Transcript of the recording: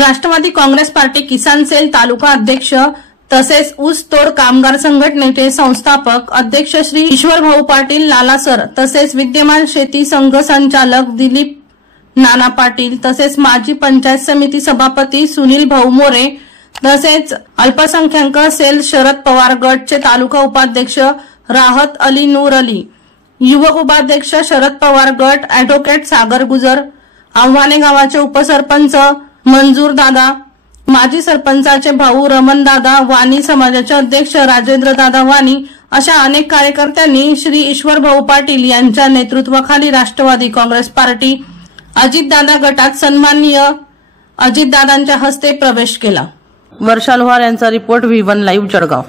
Rashtrawadi Congress party किसान sale तालुका अध्यक्ष तसेच ऊसतोड कामगार संघटनेचे संस्थापक अध्यक्ष श्री ईश्वरभाऊ पाटील लालासर तसेच विद्यमान शेती संघ संचालक दिलीप नाना पाटील तसेच माजी पंचायत समिती सभापती सुनील भाऊ मोरे तसेच अल्पसंख्याक सेल शरद पवार गटचे तालुका उपाध्यक्ष राहत अली नूर अली, युवक उपाध्यक्ष शरद पवार गट ॲडव्होकेट सागर गुजर, आव्हाने गावाचे उपसरपंच मंजूर दादा, माजी सरपंचाचे भाऊ रमण दादा वाणी, समाजाचे अध्यक्ष राजेंद्र दादा वाणी अशा अनेक कार्यकर्त्यांनी श्री ईश्वरभाऊ पाटील यांच्या नेतृत्वाखाली राष्ट्रवादी काँग्रेस पार्टी अजितदादा गटात सन्माननीय अजितदादांच्या हस्ते प्रवेश केला। वर्षा लोहार यांचा रिपोर्ट V1 लाईव्ह जळगाव।